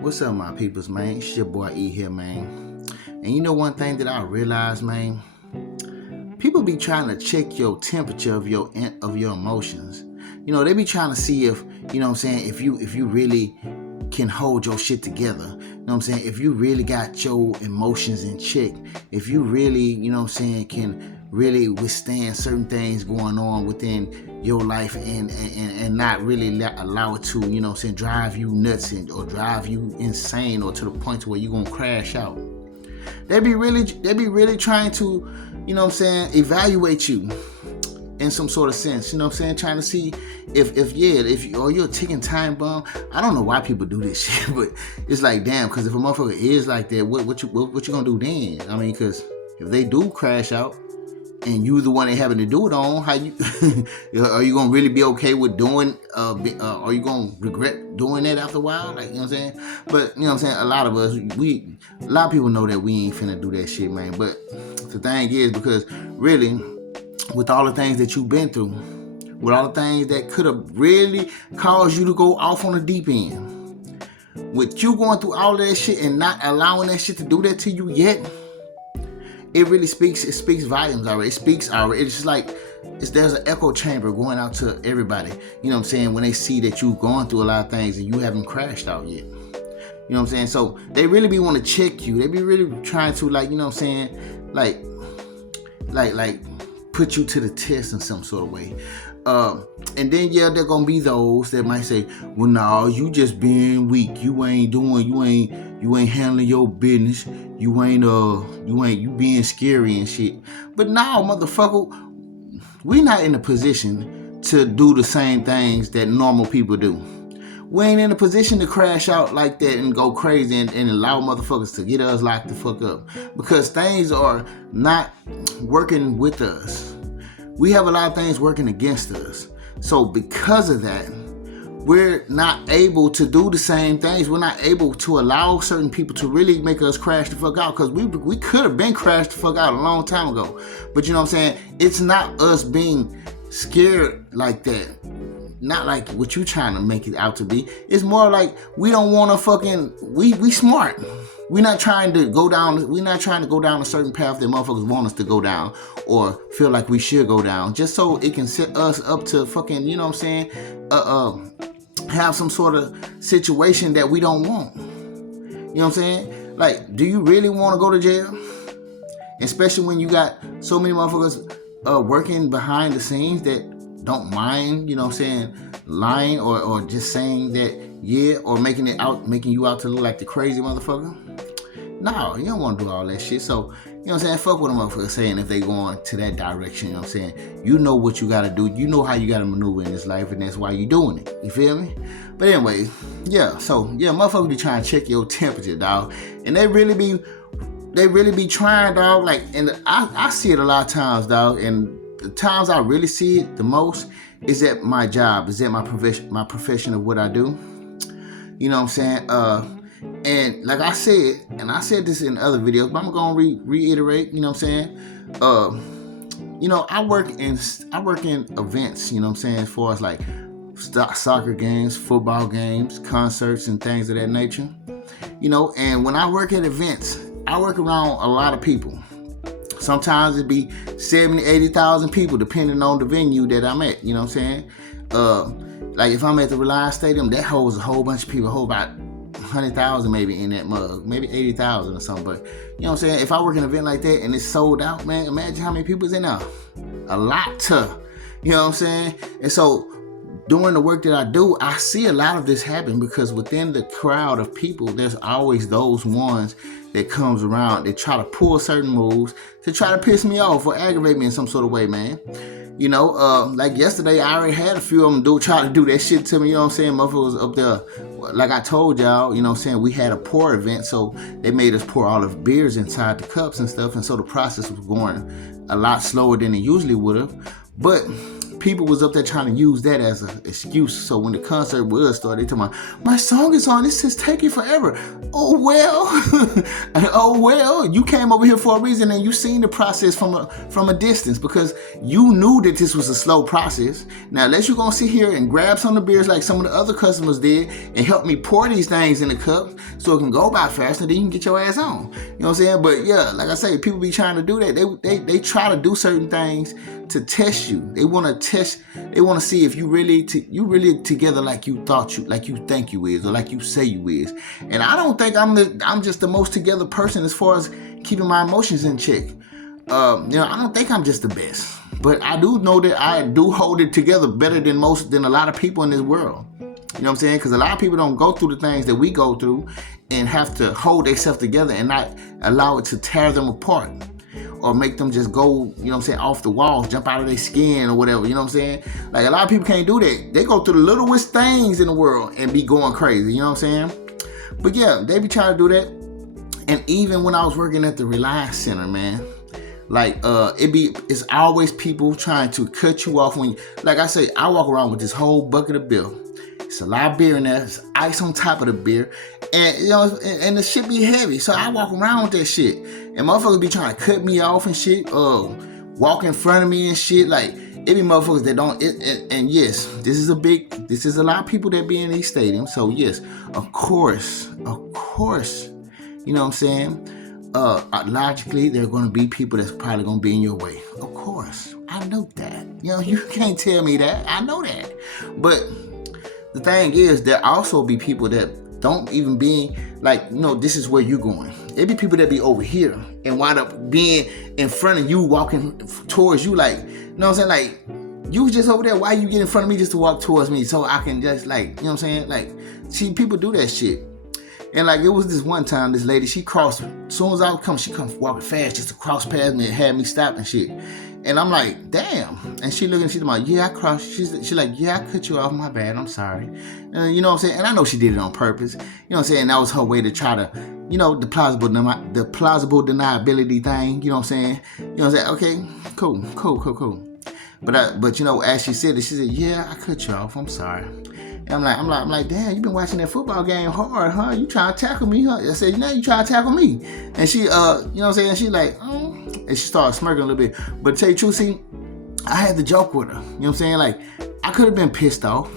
What's up, my peoples, man? It's your boy E here, man. And you know one thing that I realized, man? People be trying to check your temperature of your emotions. You know, they be trying to see if, you know what I'm saying, if you really can hold your shit together. You know what I'm saying? If you really got your emotions in check, if you really, you know what I'm saying, can really withstand certain things going on within your life and not really allow it to, you know what I'm saying, drive you nuts or drive you insane or to the point to where you're gonna crash out. They be really trying to, you know what I'm saying, evaluate you in some sort of sense, you know what I'm saying, trying to see if you're a ticking time bomb. I don't know why people do this shit, but it's like, damn, because if a motherfucker is like that, what you gonna do then? I mean, because if they do crash out and you the one they having to do it on, how you are you gonna really be okay with doing? Are you gonna regret doing that after a while? Like, you know what I'm saying? But you know what I'm saying. A lot of people know that we ain't finna do that shit, man. But the thing is, because really, with all the things that you've been through, with all the things that could have really caused you to go off on the deep end, with you going through all of that shit and not allowing that shit to do that to you yet, it really speaks volumes already. It speaks already. It's just like there's an echo chamber going out to everybody. You know what I'm saying? When they see that you've gone through a lot of things and you haven't crashed out yet. You know what I'm saying? So they really be want to check you. They be really trying to, like, you know what I'm saying, like put you to the test in some sort of way. And then there gonna be those that might say, well, no, you just being weak. You ain't handling your business. You being scary and shit. But now, motherfucker, we not in a position to do the same things that normal people do. We ain't in a position to crash out like that and go crazy and allow motherfuckers to get us locked the fuck up. Because things are not working with us. We have a lot of things working against us. So because of that, we're not able to do the same things. We're not able to allow certain people to really make us crash the fuck out, because we could have been crashed the fuck out a long time ago. But you know what I'm saying? It's not us being scared like that. Not like what you trying to make it out to be. It's more like we don't want to fucking, we smart. We're not trying to go down a certain path that motherfuckers want us to go down or feel like we should go down, just so it can set us up to fucking, you know what I'm saying, have some sort of situation that we don't want. You know what I'm saying? Like, do you really want to go to jail? Especially when you got so many motherfuckers working behind the scenes that don't mind, you know what I'm saying, lying or just saying that, yeah, or making you out to look like the crazy motherfucker. No, you don't want to do all that shit. So, you know what I'm saying, fuck what a motherfucker saying if they going to that direction. You know what I'm saying? You know what you got to do. You know how you got to maneuver in this life, and that's why you doing it. You feel me? But anyway, yeah. So, yeah, motherfuckers be trying to check your temperature, dog. And they really be trying, dog. Like, and I see it a lot of times, dog. And the times I really see it the most is at my job, is at my profession of what I do. You know what I'm saying? And like I said, and I said this in other videos, but I'm gonna reiterate. You know what I'm saying? You know, I work in events. You know what I'm saying? As far as like soccer games, football games, concerts, and things of that nature. You know, and when I work at events, I work around a lot of people. Sometimes it'd be 70,000, 80,000 people, depending on the venue that I'm at. You know what I'm saying? Like if I'm at the Reliance Stadium, that holds a whole bunch of people, about 100,000 maybe in that mug, maybe 80,000 or something. But you know what I'm saying? If I work in an event like that and it's sold out, man, imagine how many people's in there. A lot. You know what I'm saying? And so doing the work that I do, I see a lot of this happen because within the crowd of people, there's always those ones that comes around that try to pull certain moves to try to piss me off or aggravate me in some sort of way, man. You know, like yesterday, I already had a few of them try to do that shit to me, you know what I'm saying? Motherfuckers was up there, like I told y'all, you know what I'm saying? We had a pour event, so they made us pour all the beers inside the cups and stuff, and so the process was going a lot slower than it usually would have. But people was up there trying to use that as an excuse. So when the concert was started, they told me, my song is on, this is taking forever. Oh well. Oh well, you came over here for a reason, and you seen the process from a distance, because you knew that this was a slow process. Now unless you're gonna sit here and grab some of the beers like some of the other customers did and help me pour these things in the cup so it can go by faster, then you can get your ass on. You know what I'm saying? But yeah, like I say, people be trying to do that. They try to do certain things to test you. They want to test. They want to see if you really together like you think you is, or like you say you is. And I don't think I'm just the most together person as far as keeping my emotions in check. I don't think I'm just the best, but I do know that I do hold it together better than a lot of people in this world. You know what I'm saying? Because a lot of people don't go through the things that we go through and have to hold themselves together and not allow it to tear them apart or make them just go, you know what I'm saying, off the walls, jump out of their skin or whatever, you know what I'm saying? Like, a lot of people can't do that. They go through the littlest things in the world and be going crazy, you know what I'm saying? But yeah, they be trying to do that. And even when I was working at the Reliance Center, man, like, it's always people trying to cut you off when, like I say, I walk around with this whole bucket of beer. It's a lot of beer in there. There's ice on top of the beer. And, you know, and the shit be heavy. So I walk around with that shit. And motherfuckers be trying to cut me off and shit. Walk in front of me and shit. Like, it be motherfuckers that don't. And yes, this is a lot of people that be in these stadiums. So yes, of course, you know what I'm saying? Logically, there are going to be people that's probably going to be in your way. Of course. I know that. You know, you can't tell me that. I know that. But the thing is, there also be people that don't even be like, you know, this is where you're going. It be people that be over here and wind up being in front of you, walking towards you, like, you know what I'm saying? Like, you was just over there. Why you get in front of me just to walk towards me so I can just, like, you know what I'm saying? Like, see, people do that shit. And like, it was this one time, this lady, she crossed, as soon as I would come, she come walking fast just to cross past me and had me stop and shit. And I'm like, damn. And she looking, she's like, yeah, I crossed. She's like, yeah, I cut you off. My bad. I'm sorry. You know what I'm saying? And I know she did it on purpose. You know what I'm saying? That was her way to try to, you know, the plausible deniability thing. You know what I'm saying? You know what I'm saying? Okay, cool. But you know, as she said it, she said, yeah, I cut you off. I'm sorry. And I'm like, damn, you been watching that football game hard, huh? You trying to tackle me, huh? I said, you trying to tackle me. And she, you know what I'm saying? She like, oh. And she started smirking a little bit. But to tell you the truth, see, I had to joke with her. You know what I'm saying? Like, I could have been pissed off.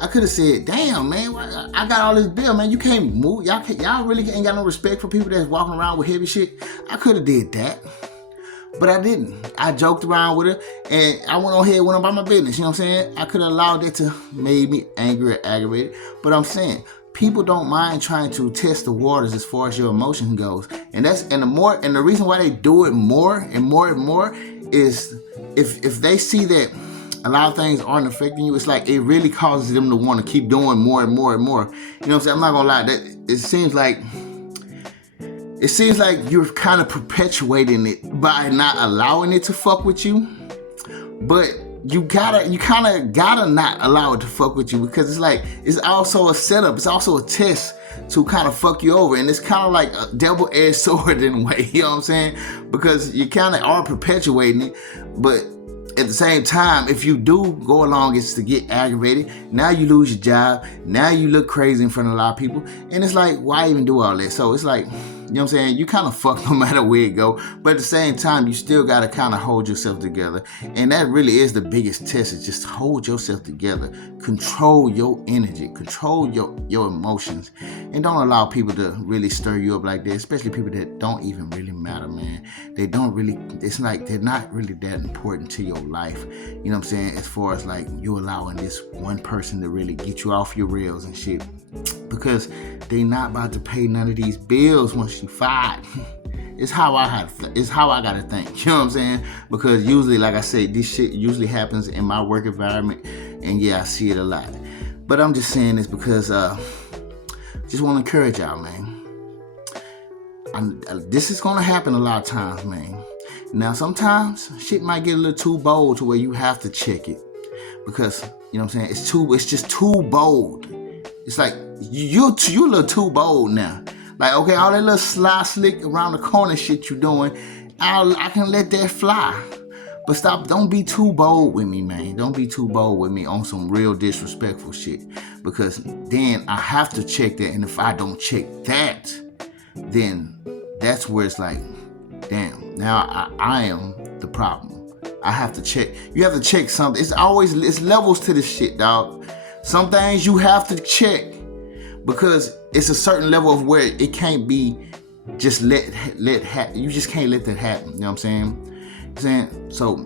I could have said, damn, man, I got all this bill, man. You can't move. Y'all really ain't got no respect for people that's walking around with heavy shit. I could have did that. But I didn't. I joked around with her, and I went on ahead and went about my business. You know what I'm saying? I could have allowed that to make me angry or aggravated. But I'm saying, people don't mind trying to test the waters as far as your emotion goes. And the reason why they do it more and more is if they see that a lot of things aren't affecting you, it's like it really causes them to want to keep doing more and more and more. You know what I'm saying? I'm not gonna lie, that it seems like you're kind of perpetuating it by not allowing it to fuck with you. But you kind of gotta not allow it to fuck with you, because it's like, it's also a setup. It's also a test to kind of fuck you over. And it's kind of like a double-edged sword in a way, you know what I'm saying? Because you kind of are perpetuating it, but at the same time, if you do go along, it's to get aggravated. Now you lose your job. Now you look crazy in front of a lot of people. And it's like, why even do all that? So it's like, you know what I'm saying? You kind of fuck no matter where it go. But at the same time, you still got to kind of hold yourself together. And that really is the biggest test, is just hold yourself together. Control your energy. Control your emotions. And don't allow people to really stir you up like that, especially people that don't even really matter, man. They don't really, it's like they're not really that important to your life. You know what I'm saying? As far as like you allowing this one person to really get you off your rails and shit. Because they not about to pay none of these bills once you fired. It's how I gotta think. You know what I'm saying? Because usually, like I said, this shit usually happens in my work environment, and yeah, I see it a lot. But I'm just saying this because just want to encourage y'all, man. This is gonna happen a lot of times, man. Now, sometimes shit might get a little too bold to where you have to check it, because you know what I'm saying. It's just too bold. It's like you a little too bold now. Like, okay, all that little sly slick around the corner shit you doing, I can let that fly. But stop, don't be too bold with me, man. Don't be too bold with me on some real disrespectful shit. Because then I have to check that. And if I don't check that, then that's where it's like, damn, now I am the problem. I have to check. You have to check something. It's levels to this shit, dog. Some things you have to check because it's a certain level of where it can't be just you just can't let that happen. You know what I'm saying? So,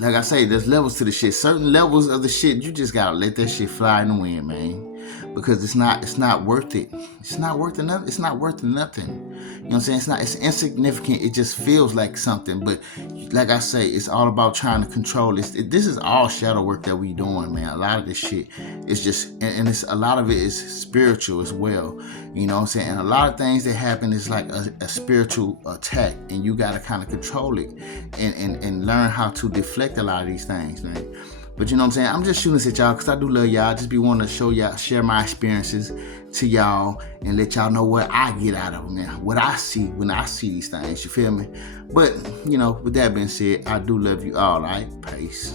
like I say, there's levels to the shit. Certain levels of the shit, you just gotta let that shit fly in the wind, man. Because it's not worth it. It's not worth nothing. It's not worth nothing. You know what I'm saying? It's insignificant. It just feels like something. But like I say, it's all about trying to control this. This is all shadow work that we doing, man. A lot of this shit is just, and it's a lot of it is spiritual as well. You know what I'm saying? And a lot of things that happen is like a spiritual attack, and you got to kind of control it and learn how to deflect a lot of these things, man. But you know what I'm saying? I'm just shooting this at y'all because I do love y'all. Just be wanting to share my experiences to y'all and let y'all know what I get out of them, man. What I see when I see these things, you feel me? But, you know, with that being said, I do love you all, all right? Peace.